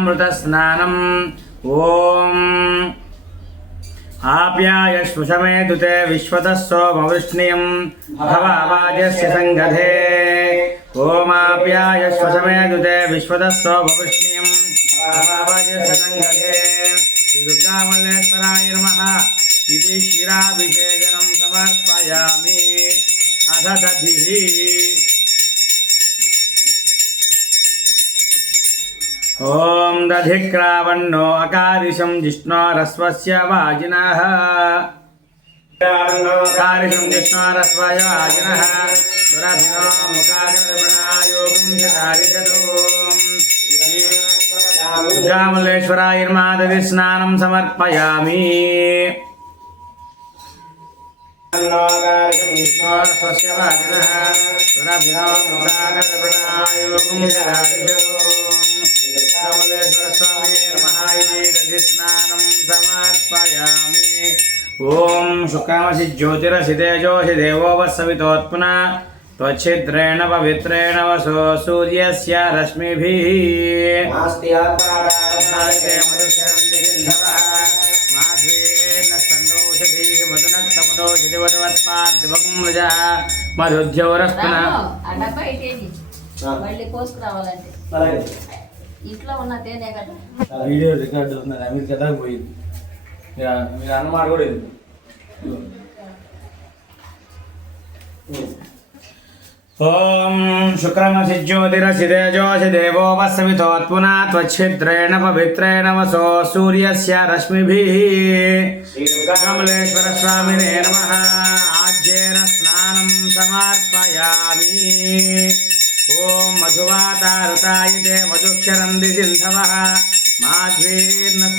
పంచామృతస్నానం ఓం ఆప్యాయశ్వశమే దుతే విశ్వతः సోమవృష్ణియం భవావాజస్య సంగధే ఓమాప్యాయశ్వశమే దుతే విశ్వతः సోమవృష్ణియం భవావాజస్య సంగధే దుర్గామల్లేశ్వరాయ నమ ఇది క్షీరాభిషేచనం సమర్పయామి అథ ॐ दधिक्रावण्णो अकारिशं जिष्णोरस्वस्य वाजिनः कारिशं जिष्णोरस्वस्य वाजिनः सुरभिनो मुखागर्भणायोगं चकारिषतोम् दुर्गामल्लेश्वराय नमादि स्नानं समर्पयामि स्वस्य वाजिनः सुरभिनो मुखागर्भणायोगं ఓం శుక్రమసి జ్యోతిరసి తేజోసి దేవో వత్సవితోత్పున त्वच्छिद्रेण पवित्रेण वसो सूर्यस्य रश्मिभिः नास्ति नास्ते मधुशरन्ति सिन्धवः माध्वेन स्तन्दोषधीः मधुनक्तमदोषधि वधवत्पाद्दिवकं रजः मधुद्यौरस्तुनः రాము, ఆ డబ్బా ఇటేది మళ్ళీ కోసుకురావాలంటే అలాగే ఇంట్లో ఉన్న తేనే కదా వీడియో రికార్డు అవుతుంది అమెరికా దాకా పోయింది ఇక మీరు అన్నమాట కూడా ఇది ఓం శుక్రమసి జ్యోతిరసి తేజోసి దేవో వసవితోత్పునా త్వచ్ఛిద్రేణ పవిత్రేణ వసో సూర్యస్య రశ్మిభిః. శ్రీకమలేశ్వర స్వామినే నమః. ఆజ్యేన స్నానం సమర్పయామి. ఓం మధువాతారుతాయితే మధుక్షరంది సింధవः. మాధ్వీర్న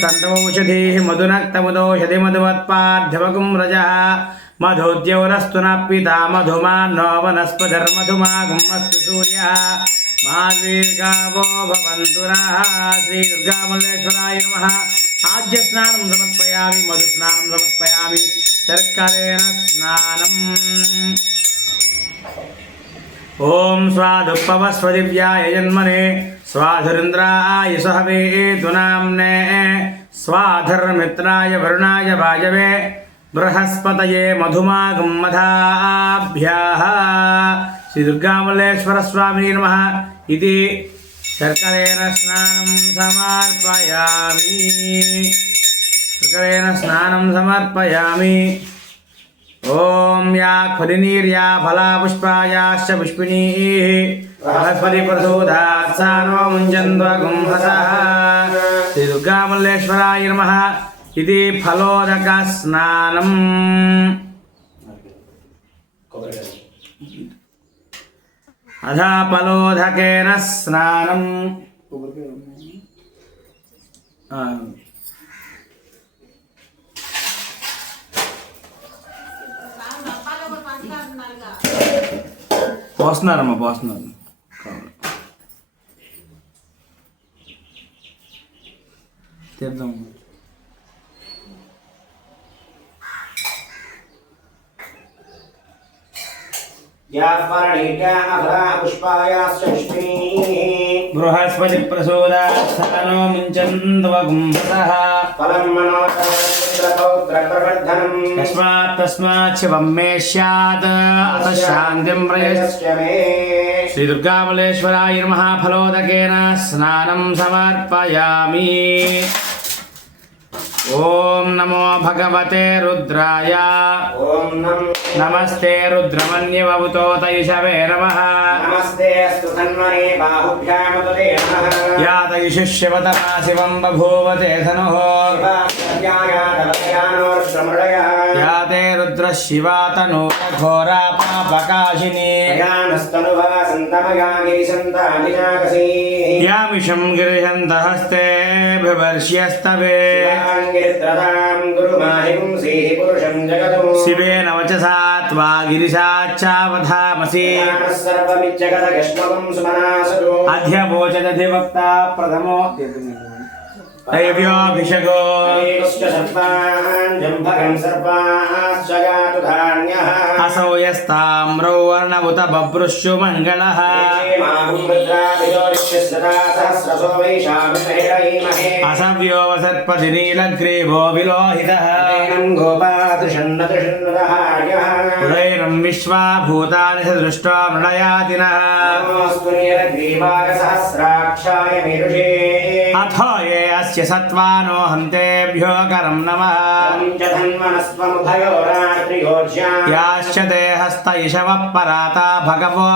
సంతమౌషధీः మధునక్తముదౌషధి మధువత్పార్థివకుం రజः మధోద్యౌరస్తు న పితా మధుమాన్నో వనస్పతిర్మధుమాగుమస్తు సూర్యः మాద్వీర్గావో భవంతు నః శ్రీ దుర్గామల్లేశ్వరాయ నమః ఆద్య స్నానం సమర్పయామి మధు స్నానం సమర్పయామి శర్కరేణ స్నానం ఓం స్వాదుపవస్వదివ్యాయ జన్మనే స్వాధురింద్రాయ సహవే తునాంనే స్వాధర్మిత్రాయ వరుణాయ వాయవే బృహస్పతయే మధుమాగం మధాభ్యా శ్రీ దుర్గామల్లేశ్వర స్వామి నమ. ఇది శర్కరేణ స్నానం సమర్పయామి. శర్కరేణ స్నానం సమర్పయామి. ఓం యా ఫలినీర్యా ఫలా పుష్పాయాశ్చ పుష్పిణీः బృహస్పతి ప్రసూదాత్ సా నో ముంజన్వగుంహసः శ్రీ దుర్గామల్లేశ్వరాయ నమః. ఇది ఫలోదక స్నానం అధ ఫలోదకేన స్నానం. పోస్తున్నారమ్మా పోస్తున్నారు. తీద్దాం. బృహస్పతి ప్రసూదా సకనో ముంచన్ ఫలం మనోహర तस्मात् तस्मात् शिवं मे स्यात् अथ शान्तिं श्रीदुर्गामलेश्वराय नमः फलोदकेन स्नानं समर्पयामि ఓం నమో భగవతే రుద్రాయ. ఓం నమస్తే రుద్రమన్యవతోతయుషవే నమ. యాతయుషిష్యవతనా శివం బభూవతే ధను యాతే రుద్ర శివా తను ఘోరా పాపకాశిని యామిషం గృహంత హస్తే विवर्ष्यस्तवे शिवे नवचसा त्वा गिरिशाच्चावधामसि अध्यमोचदधिवक्ता प्रथमो दैव्योऽभिषगो अनेकश्च सर्पान् जम्भगं सर्पाश्च गातु धान्यः असौ यस्ताम्रौ वर्णमुत बभ्रुश्चु मङ्गलः सहस्रसो वैशामहे असव्यो वसत्पति नीलग्रीवो विलोहितः गोपादृशन्नदृशन्नदहार्यः उदैरं विश्वा भूतानि स दृष्ट्वा मृडयातिनः नमोऽस्तु नीलग्रीवागसहस्राक्षाय मेरुषे మథో ఏస్య సత్వానో హంతేభ్యోకరం నమ యాశ్చ దేహస్థ ఇషవ పరాత భగవో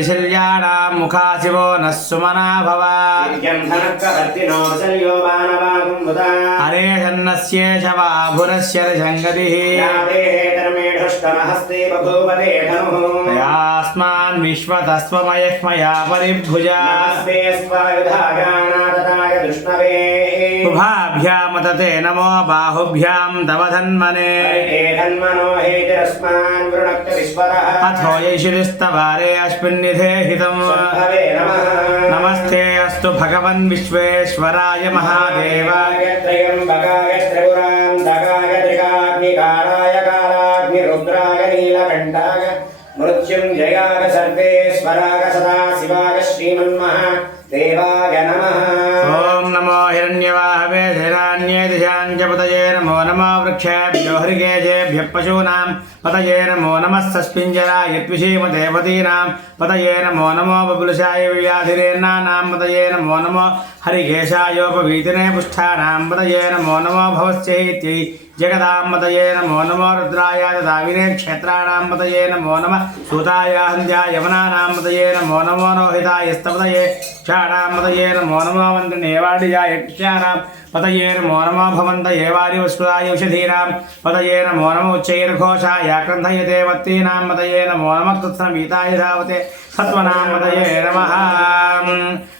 వపశిల్యాణాం ముఖా శివో నస్సుమనా భవాన్యన్నస్యేషవాభురస్య సంగతి सहस्राक्षसदेषु हे ऋषिर्षिल्याणां मुखा शिवो नः सुमना भव नित्यं धनकवर्तिनो सल्यो बाणवाकुम्बुदा हरे सन्नस्येष वाभुरस्य ऋषङ्गतिः याते धर्मेढष्टमहस्ते बभूवते धनुः यास्मान् विश्वतस्त्वमयक्ष्मया परिभुजा नमस्ते स्वायुधायानादताय दुष्णवे उभाभ्यामतते नमो बाहुभ्यां तव धन्मने हरिते धन्मनो हेतिरस्मान् वृणक्त विश्वतः अथो यशिरिस्तवारे अस्मिन्निधे हितम् सम्भवे नमः नमस्ते अस्तु भगवन् विश्वेश्वराय महादेवाय त्र्यम्बकाय त्रिपुरां दगाय त्रिकाग्निकालाय कालाग्निरुद्राय नीलकण्ठाय मृत्युञ्जयाय सर्वेश्वराय सदाशिवाय श्रीमन्मः देवाय नमः ॐ नमो हिरण्यवाहवे धीरान्ये दिशां च पतये नमो नमो वृक्षेभ्यो हरिकेशेभ्यः पशूनां पतये नमो नमः सस्पिञ्जराय द्विषीमदेवतीनां पतये नमो नमो बबुलशाय व्याधिरेन्नानां पतये नमो नमो हरिकेशायोपवीतिने पुष्ठानां पतये नमो नमो भवस्यैत्यै జగదాంబతయే నమో నమో రుద్రాయ దావినే క్షేత్రాణాంబతయే నమో నమ సూతాయ హంధ్యాయ యమనానాంబతయే నమో నమో రోహితాయ స్తపతయే క్షాణాంబతయే నమో నమో వందనేవాడియాయ క్షాణాం పతయే నమో నమో భవంత ఏవారి ఉష్కులాయ ఉషధీనాం పతయే నమో నమ ఉచ్చైర్ఘోషాయ క్రంథయతే వత్తీనాం పతయే నమో నమ కృత్స్నమీతాయ ధావతే సత్వనామతయే నమ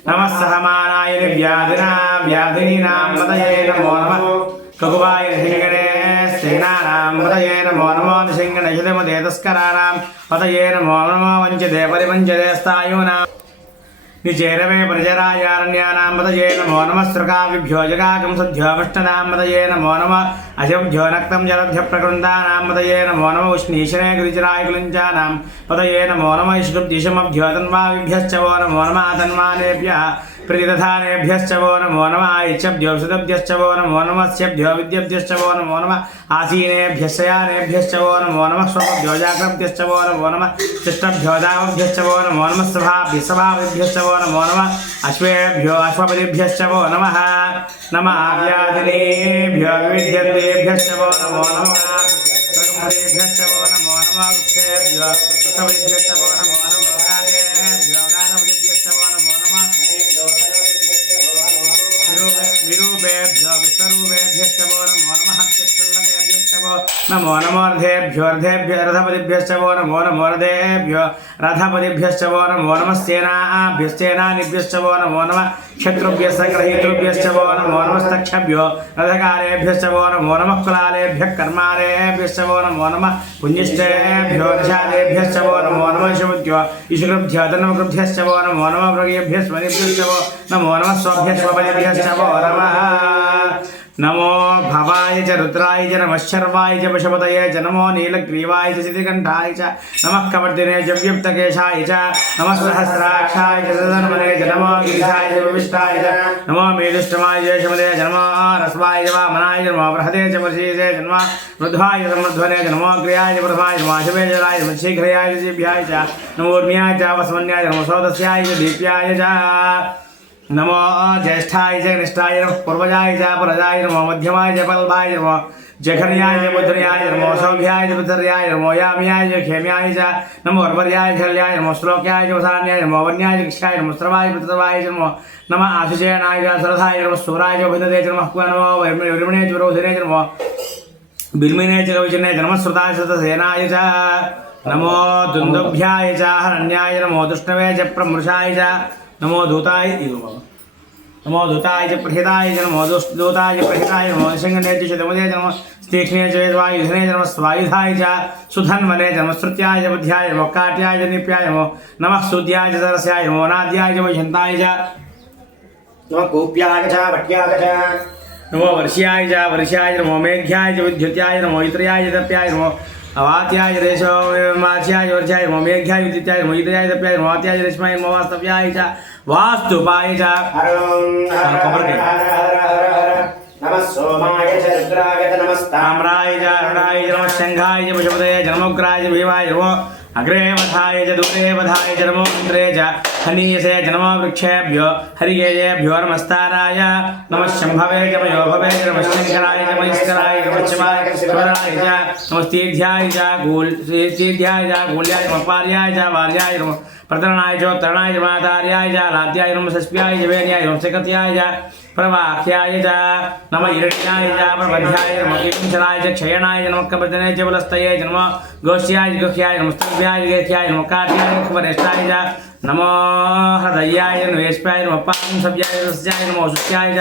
నమ సహమానాయ వ్యాధినా వ్యాధినీనాం పతయే నమో నమ కగువాయ హిగణే క్షీణానాం హృదయే నమో నమో నిశింగణహితము దేతస్కరాణాం హృదయే నమో నమో వంచదే పరివంచదే స్థాయూనాం నిచేరవే ప్రజరాయారణ్యానాం హృదయే నమో నమ సృకావిభ్యోజగాకం సద్యోమిష్టనాం హృదయే నమో నమ అశభ్యో నక్తం జలభ్య ప్రకృందానాం హృదయే నమో నమ ఉష్ణీషణే గిరిచరాయకులించానాం హృదయే నమో నమ ఇష్ణుబ్దిశమభ్యోతన్వావిభ్యశ్చవో నమో నమ తన్మానేభ్య नमो नमः इष्कृद्दिशमभ्यो तन्वाविभ्यश्च वो नमो नमः तन्मानेभ्यः प्रतिदधानेभ्यश्च वो नमो नमः इच्छभ्यो सुतभ्यश्च वो नमो नमः स्यभ्यो विद्यभ्यश्च वो नमो नमः आसीनेभ्यश्च यानेभ्यश्च वो नमो नमः स्वभ्यो जाग्रभ्यश्च वो नमो नमः तिष्ठभ्यो दामभ्यश्च वो नमो नमः सभाभ्य सभाभ्यश्च वो नमो नमः अश्वेभ्यो अश्वपतिभ्यश्च वो नमः नमः व्याधिनेभ्यो विविध्यन्तेभ्यश्च वो नमो नमः हरेभ्यश्च वो नमो नमः वृक्षेभ्यो वृक्षपतिभ्यश्च वो नमो नमः गादेभ्यो गानपतिभ्यश्च वो नमो नमः सर्वभ्यो सर्वेभ्यः नमो नमः నమో నమోర్ధేభ్యోర్ధేభ్యో రథపతిభ్యశ్చవో నమో నమోర్ధేభ్యో రథపతిభ్యశ్చవో నమో నమస్సేనాభ్యశ్చేనానిభ్యశ్చవో నమో నమ శత్రుభ్య సంగ్రహీతృభ్యశ్చవో నమో నమస్తక్షభ్యో రథకాలేభ్యశ్చవో నమో నమ కులాలేభ్య కర్మాలేభ్యశ్చవో నమో నమ పుణ్యష్టేభ్యో నిషాదేభ్యశ్చవో నమో నమ శుభ్యో ఇషుగృభ్యో ధనుమృభ్యశ్చవో నమో నమ మృగేభ్యస్మరిభ్యశ్చవో నమో నమ స్వభ్యస్వభ్యశ్చవో నమ नमो भवाय च, रुद्राय च, नमः शर्वाय च पशुपतये च, नमो नीलग्रीवाय च, सिद्धिकण्ठाय च, नमः कवर्दिने च व्युक्तकेशाय च, नमः सहस्राक्षाय च सदन्मने च, नमो गिरिशाय च, विविष्टाय च, नमो मेदुष्टमाय च शमदे च, नमो रस्वाय च, वामनाय च, नमो बृहदे च वर्षीसे च, नमो मध्वाय च समध्वने च, नमो अग्र्याय च प्रथमाय च, नमो शिवे च राय च शीघ्रयाय च जीभ्याय च नमो ऊर्म्याय च वसवन्याय च, नमो सौदस्याय च, दीप्याय च। नमो ज्येष्ठाय च निष्ठाय नमः पूर्वजाय च पुरजाय नमो मध्यमाय च पल्भाय नमो जघन्याय च बुद्ध्याय नमो सौभ्याय च पितर्याय नमो याम्याय च खेम्याय च नमो अर्वर्याय च हल्याय नमो श्लोक्याय च वसान्याय नमो वन्याय च कृष्णाय नमो स्रवाय पितृवाय च नमो नमः आशुचयनाय च सरथाय नमः सूराय च भिन्दते च नमः नमो वैर्मिणे च विरोधिने च नमो बिल्मिने च कविचने च नमः श्रुताय श्रुतसेनाय च नमो दुन्दुभ्याय च हरण्याय नमो दुष्णवे च प्रमृषाय च नमो दूताय नमो। दूताय च प्रहिताय नमो दूताय च प्रहिताय नमो सिंहने च शतमुदे नमो। तीक्ष्णे च वेदवायुधने च स्वायुधाय च सुधन्वने च नमः। श्रुत्याय च बुद्ध्याय नमो। काट्याय च निप्याय नमो। नमः सूद्याय च सरस्याय नमो। नाद्याय च वैशन्ताय च नमः। कूप्याय च भट्याय च नमो। वर्ष्याय च वर्ष्याय नमो। मेघ्याय च विद्युत्याय नमो। इत्र्याय च तप्याय नमो। अवात्याय रेशो माच्याय वर्च्याय ममेघ्याय उदित्याय मोहितयाय तप्याय मवात्याय रेशमाय मवास्तव्याय च वास्तुपाय च। खबर के। नमः सोमाय च रुद्राय च नमस्ताम्राय च अरुणाय च नमः शङ्घाय च पशुपतये च भीमाय च अग्रे वधाय च दूरे वधाय च नमो मित्रे च। हनीयसे च नमो वृक्षेभ्यो हरिकेजेभ्यो नमस्ताराय नमः शम्भवे च मयोभवे च नमः शङ्कराय नमः शिवराय च नमस्तीध्याय च गूल् तीध्याय च गूल्याय नमः पार्याय च वार्याय नमः प्रतरणाय च उत्तरणाय च मातार्याय च लाद्याय नमः षष्ट्याय च वेन्याय नमः च प्रवाख्याय च नम इरण्याय च प्रबध्याय नमः किंचराय च क्षयणाय च नमः कपतने च बलस्तये च नमः गोष्याय गुह्याय नमः स्तव्याय च गेह्याय नमः कार्याय खबरेष्टाय च నమో హృదయాయ నవేష్పాయ నమ పాపం సవ్యాయ రస్యాయ నమో సుఖ్యాయ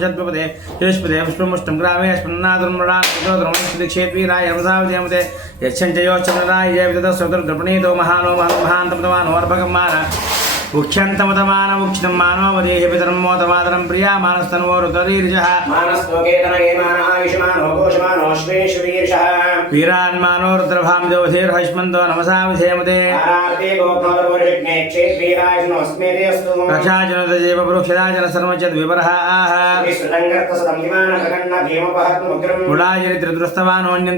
समशत्वपदे युष्पदे पुष्पमुष्टं ग्रामे स्पन्नादुर्मृणाक्षेद्वीराय रमसावधेमते यच्छञ्चयोश्चन्द्राय जय विदतस्वतुर्गृपणीतो महानो महानुभान्तमतमानो अर्भगं मान ముఖ్యంతమతమాన ముక్షితం మానవదేహ పితరం మోతమాతరం ప్రియా మానస్తన్వో రుతరీర్జ వీరాన్ మానోరుద్రభాం దోధీర్హస్మంతో నమసా విధేమతే రక్షాజనత జీవ వృక్షదాజన సర్వచద్ వివరః గుడాజరి త్రిదృష్టవానోన్యం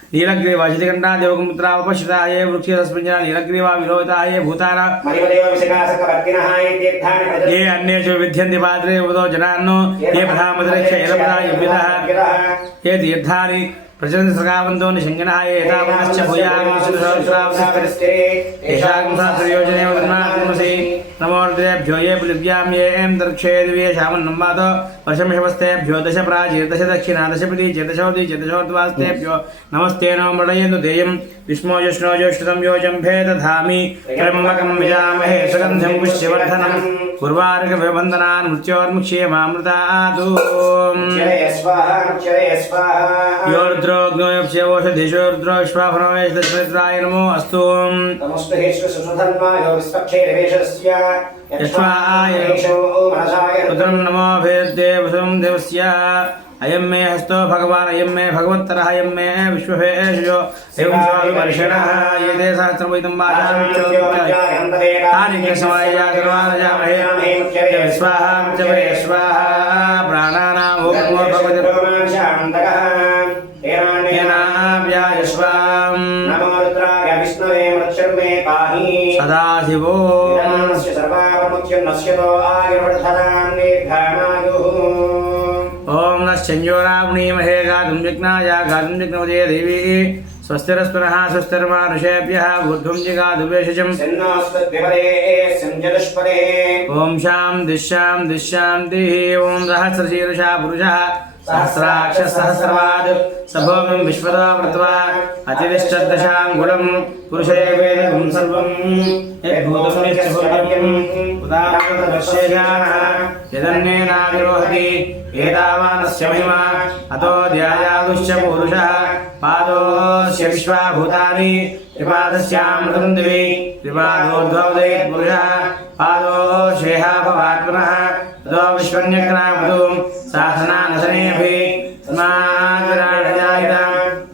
నీలగ్రీవ శతికంఠ దేవకుముద్రావపశితాయే వృక్షరస్మించిన నీలగ్రీవ విలోహితాయే భూతాన ఏ అన్యేషు విద్యంతి పాత్రే ఉపదో జనాన్ను ఏ ప్రధామతిరక్ష ఏలపదాయువిధ ఏ తీర్థాని ప్రచలిత సకావంతో నిశంకన ఏతావశ్చ భూయాయోజనే నమోర్దేభ్యో ఏ పృథివ్యాం ఏం దర్క్షేదివ్యేషామన్నమ్మాతో वर्षमेहमस्तेभ्योदशप्राचीर्दशदक्षिणादशपति चेतशोदि चेतशोद्वास्तेभ्यो नमस्ते नोमडयनु देयं विष्णोजष्णोजष्टतं योजम्भे दधामि त्र्यम्बकं विजामहे सुगन्धं पुष्यवर्धनं पूर्वार्घविबन्धनान् मृत्योर्मुक्षेमामृतादु योर्द्रोग्नोऽप्यवोषधिशोर्द्रोष्वाफनोवेशदस्मित्राय नमो अस्तु। नमस्तु हेश्वसुधर्मा योविस्पक्षैर्वेशस्य రుద్రం నమోభేద్దేవం దేవస్య అయం మే హస్తో భగవాన్ అయం మే భగవంతర అయం మే విశ్వభేషో ఏం స్వామిషణ ఏదే సహస్రమైతం వాచామహే స్వాహ ప్రాణానా ఓం భగవతి विष्णवे मृत्युर्मे पाहि सदाशिवो निरञ्जनस्य सर्वापमुख्यं नश्यतो आयुर्वर्धनान् दीर्घाणायुः ॐ न संयोराग्नीमहे गातुं विघ्नाय गातुं विघ्नवदे देवी स्वस्तिरस्तुनः स्वस्तिर्मानुषेभ्यः ऊर्ध्वं जिगादुवेशजम् ॐ शां दिश्यां दिश्यां दिः ॐ सहस्रशीर्षा पुरुषः। सहस्राक्षः सहस्रवाद् सभोमिं विश्वदा मृत्वा अतिविष्टदशाङ्गुलं पुरुषेवेदं सर्वं। यद्भूतं यच्च भूतम् उदाहरणः यदन्येनाविरोहति एतावानस्य महिमा अतो ध्यायादुश्च पुरुषः पादोऽस्य विश्वाभूतानि पुरुषः विश्वन्यग्नामृतुं साधनानशनेऽपि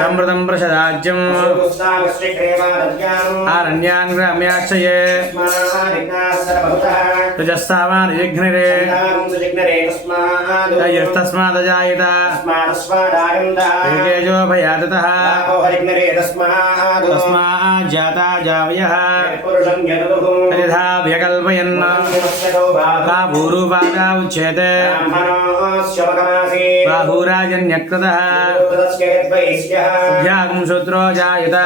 సమృతం ప్రసదాజ్యం. అరణ్యాన్ గ్రామ్యాశ్రయే. రజస్సావాన్ జిఘ్నరే యస్తస్మాదజాయత ఋకేజో భయాదత తస్మాజ్జాతా జావయ యథా వ్యకల్పయన్. తా భూరూపాగా ఉచ్యేత బాహూరాజన్యకృత శుద్ధ్యాగం శుద్రోజాయత